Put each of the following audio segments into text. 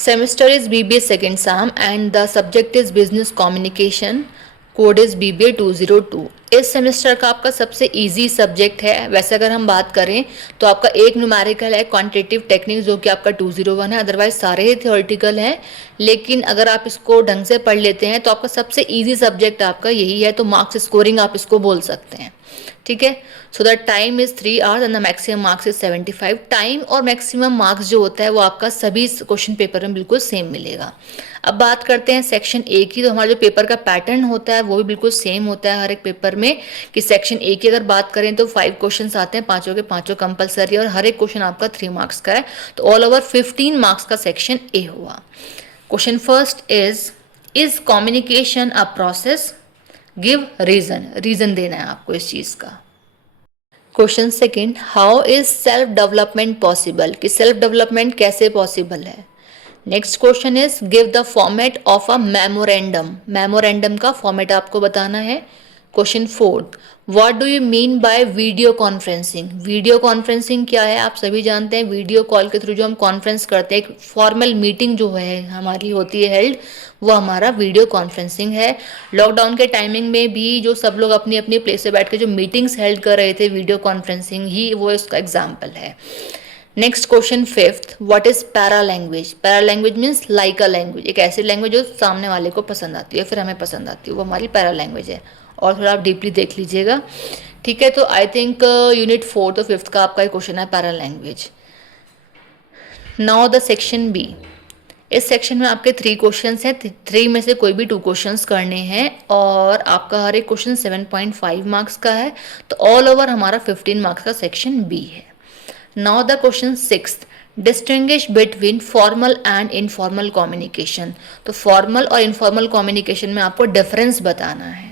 Semester is BBA second SAM and the subject is Business Communication. Code is BBA 202। इस semester का आपका सबसे easy subject है। वैसे अगर हम बात करें तो आपका एक न्यूमेरिकल है क्वांटिटेटिव टेक्निक जो कि आपका 201 है, अदरवाइज सारे ही थियोरेटिकल हैं। लेकिन अगर आप इसको ढंग से पढ़ लेते हैं तो आपका सबसे इजी सब्जेक्ट आपका यही है, तो मार्क्स स्कोरिंग आप इसको बोल सकते हैं। ठीक है, so the time is 3 hours and the maximum marks is 75। Time और मैक्सिमम मार्क्स जो होता है वो आपका सभी क्वेश्चन पेपर में बिल्कुल सेम मिलेगा। अब बात करते हैं सेक्शन ए की, तो हमारा जो पेपर का पैटर्न होता है वो भी बिल्कुल सेम होता है हर एक पेपर में। कि सेक्शन ए की अगर बात करें तो 5 क्वेश्चन आते हैं, पांचों के पांचों कंपलसरी और हर एक क्वेश्चन आपका 3 मार्क्स का है, तो ऑल ओवर 15 मार्क्स का सेक्शन ए हुआ। Question first is communication a process? Give reason देना है आपको इस चीज का। Question second, how is self development possible? कि सेल्फ डेवलपमेंट कैसे पॉसिबल है। Next question is give the format of a memorandum. Memorandum का फॉर्मेट आपको बताना है। Question fourth, what do you mean by video conferencing? Video conferencing क्या है आप सभी जानते हैं। वीडियो कॉल के थ्रू जो हम कॉन्फ्रेंस करते हैं, एक फॉर्मल मीटिंग जो है हमारी होती है हेल्ड, वो हमारा वीडियो कॉन्फ्रेंसिंग है। लॉकडाउन के टाइमिंग में भी जो सब लोग अपनी अपनी प्लेस पे बैठ के जो मीटिंग्स हेल्ड कर रहे थे, वीडियो कॉन्फ्रेंसिंग ही वो इसका एग्जाम्पल है। Next question fifth, what is para language? Para language means like a language, एक ऐसी लैंग्वेज जो सामने वाले को पसंद आती है फिर हमें पसंद आती है, वो हमारी पैरा लैंग्वेज है। और थोड़ा आप डीपली देख लीजिएगा। ठीक है, तो आई थिंक यूनिट 4 और 5 का आपका क्वेश्चन है paralanguage. Now the section B. इस सेक्शन में आपके 3 क्वेश्चंस हैं, 3 में से कोई भी 2 क्वेश्चंस करने हैं और आपका हर एक क्वेश्चन 7.5 मार्क्स का है, तो ऑल ओवर हमारा 15 मार्क्स का सेक्शन बी है। Now the question 6, distinguish between formal and informal communication. तो फॉर्मल और इनफॉर्मल कम्युनिकेशन में आपको डिफरेंस बताना है।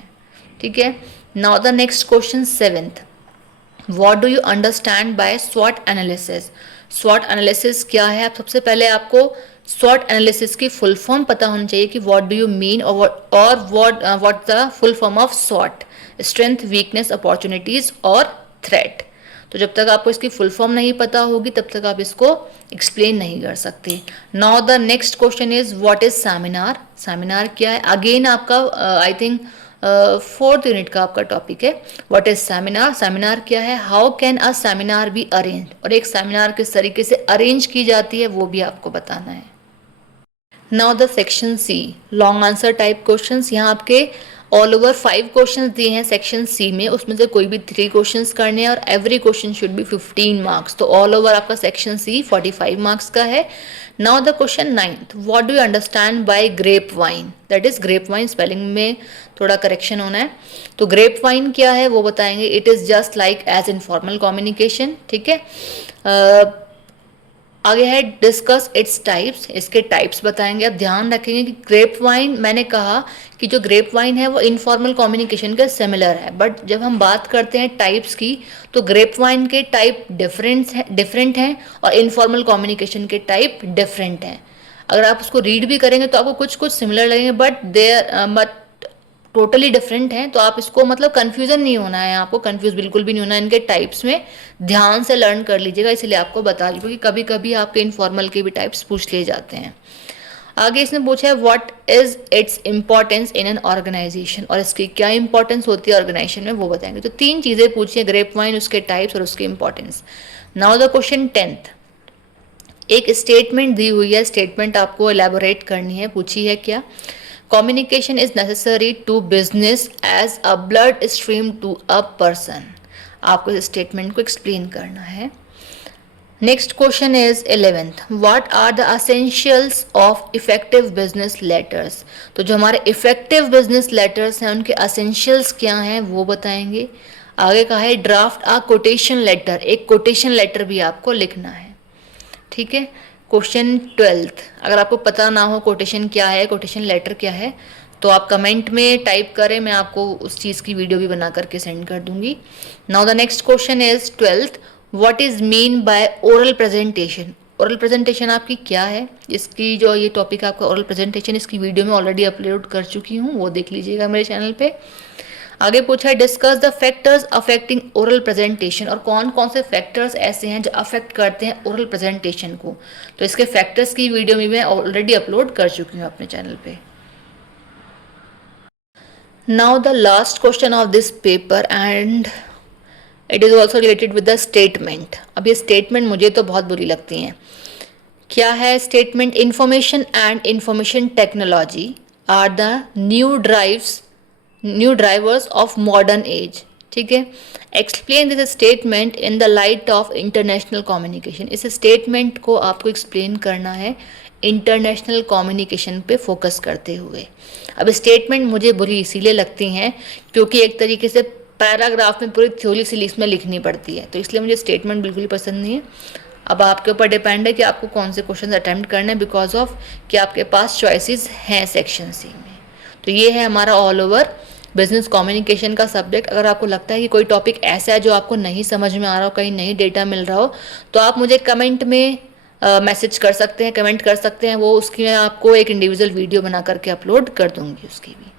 ठीक है, now the next question 7th, what do you understand by स्वॉट एनालिसिस? स्वॉट एनालिसिस क्या है? आप सबसे पहले आपको स्वॉट एनालिसिस की फुल फॉर्म पता होनी चाहिए कि व्हाट डू यू मीन और what the full form of स्वॉट, स्ट्रेंथ, वीकनेस, अपॉर्चुनिटीज और थ्रेट। तो जब तक आपको इसकी फुल फॉर्म नहीं पता होगी तब तक आप इसको एक्सप्लेन नहीं कर सकते। Now the next question is what is seminar? Seminar क्या है? अगेन आपका आई थिंक 4th यूनिट का आपका टॉपिक है। What is seminar? सेमिनार क्या है? How can a seminar be arrange? और एक सेमिनार किस तरीके से अरेंज की जाती है वो भी आपको बताना है। Now the section C, long answer type questions. यहाँ आपके ऑल ओवर 5 क्वेश्चंस दिए हैं सेक्शन सी में, उसमें से कोई भी 3 क्वेश्चंस करने हैं और every question should be 15 marks, तो ऑल ओवर आपका सेक्शन सी 45 मार्क्स का है। Now the question 9th, what do you understand by grapevine? That is grapevine, spelling में थोड़ा करेक्शन होना है। तो ग्रेप वाइन क्या है वो बताएंगे। It is just like as informal communication. ठीक है, आगे है डिस्कस इट्स टाइप्स, इसके टाइप्स बताएंगे। अब ध्यान रखेंगे कि ग्रेप वाइन, मैंने कहा कि जो ग्रेप वाइन है वो इनफॉर्मल कम्युनिकेशन के सिमिलर है, बट जब हम बात करते हैं टाइप्स की तो ग्रेप वाइन के टाइप डिफरेंट हैं और इनफॉर्मल कम्युनिकेशन के टाइप डिफरेंट हैं। अगर आप उसको रीड भी करेंगे तो आपको कुछ कुछ सिमिलर लगेंगे बट टोटली डिफरेंट हैं, तो आप इसको मतलब कंफ्यूजन नहीं होना है, आपको कंफ्यूज बिल्कुल भी नहीं होना है। इनके टाइप्स में ध्यान से लर्न कर लीजिएगा, इसलिए आपको बता रही हूँ कि कभी कभी आपके इनफॉर्मल के भी टाइप्स पूछ लिए जाते हैं। आगे इसने पूछा है what is its importance in an organisation, और इसकी क्या इंपॉर्टेंस होती है ऑर्गेनाइजेशन में वो बताएंगे। तो 3 चीजें पूछी है, ग्रेप वाइन, उसके टाइप्स और उसकी importance. Now the question 10th, एक स्टेटमेंट दी हुई है, स्टेटमेंट आपको एलैबोरेट करनी है। पूछी है क्या? Communication is necessary to business as a bloodstream to a person. आपको इस स्टेटमेंट को एक्सप्लेन करना है। Next question is 11th, what are the essentials of effective business letters? तो जो हमारे इफेक्टिव बिजनेस लेटर्स हैं उनके असेंशियल्स क्या हैं वो बताएंगे। आगे कहा है ड्राफ्ट अ कोटेशन लेटर, एक कोटेशन लेटर भी आपको लिखना है। ठीक है, क्वेश्चन 12th, अगर आपको पता ना हो कोटेशन क्या है, कोटेशन लेटर क्या है, तो आप कमेंट में टाइप करें, मैं आपको उस चीज़ की वीडियो भी बना करके सेंड कर दूंगी। Now the next question is 12th, what is mean by oral presentation? Oral presentation आपकी क्या है? इसकी जो ये टॉपिक आपका ओरल प्रेजेंटेशन, इसकी वीडियो में ऑलरेडी अपलोड कर चुकी हूँ, वो देख लीजिएगा मेरे चैनल पे। आगे पूछा है discuss the factors affecting oral presentation, और कौन कौन से फैक्टर्स ऐसे हैं जो अफेक्ट करते हैं ओरल प्रेजेंटेशन को। तो इसके फैक्टर्स की वीडियो भी मैं ऑलरेडी अपलोड कर चुकी हूँ अपने चैनल पे। Now the last question of this paper and it is also related with the statement. अब ये स्टेटमेंट मुझे तो बहुत बुरी लगती हैं। क्या है statement? Information and information technology are the new drivers of modern age. ठीक है, explain this statement in the light of international communication. इस स्टेटमेंट को आपको एक्सप्लेन करना है इंटरनेशनल कम्युनिकेशन पे फोकस करते हुए। अब स्टेटमेंट मुझे बुरी इसीलिए लगती हैं क्योंकि एक तरीके से पैराग्राफ में पूरी थ्योरी सी इसमें लिखनी पड़ती है, तो इसलिए मुझे स्टेटमेंट बिल्कुल ही पसंद नहीं है। अब आपके ऊपर डिपेंड है कि आपको कौन से क्वेश्चन अटेम्प्ट करने हैं, बिकॉज ऑफ कि आपके पास चॉइसेस हैं सेक्शन सी में। तो ये है हमारा ऑल ओवर बिजनेस कम्युनिकेशन का सब्जेक्ट। अगर आपको लगता है कि कोई टॉपिक ऐसा है जो आपको नहीं समझ में आ रहा हो, कहीं नहीं डेटा मिल रहा हो, तो आप मुझे कमेंट में मैसेज कर सकते हैं, कमेंट कर सकते हैं। वो उसकी मैं आपको एक इंडिविजुअल वीडियो बना करके अपलोड कर दूंगी उसकी भी।